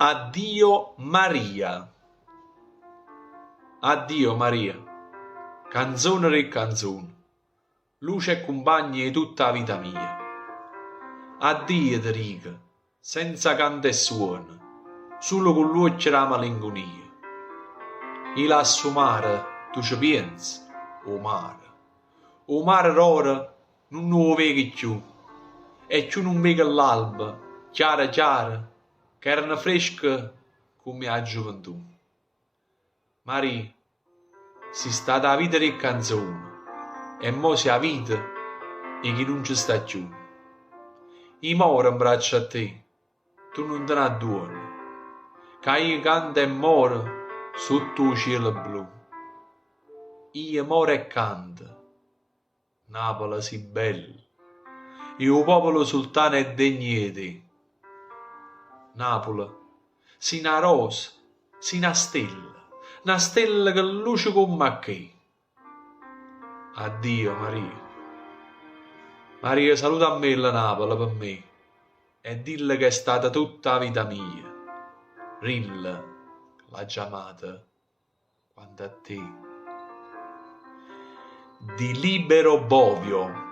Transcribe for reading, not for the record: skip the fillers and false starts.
Addio Maria. Addio Maria, canzone e canzone, luce e compagni di tutta la vita mia. Addio ti dico, senza canto e suono, solo con luce la malinconia. Io lascio mare, tu ci pensi, o mare ora non lo vedi più, e più non vedi l'alba, chiara chiara, che erano fresca come la gioventù. Maria, si sta da vita di canzone, e mo si a vita e chi non ci sta più. I moro in braccio a te, tu non te ne adduoni, che io canto e moro sotto il cielo blu. Io moro e canto, Napoli si bella, e il popolo sultano è degno di te. Napoli, si una rosa, si una stella che luce come a che. Addio Maria. Maria, saluta a me la Napoli per me e dille che è stata tutta la vita mia. Rilla, l'ha chiamata quanto a te. Di Libero Bovio.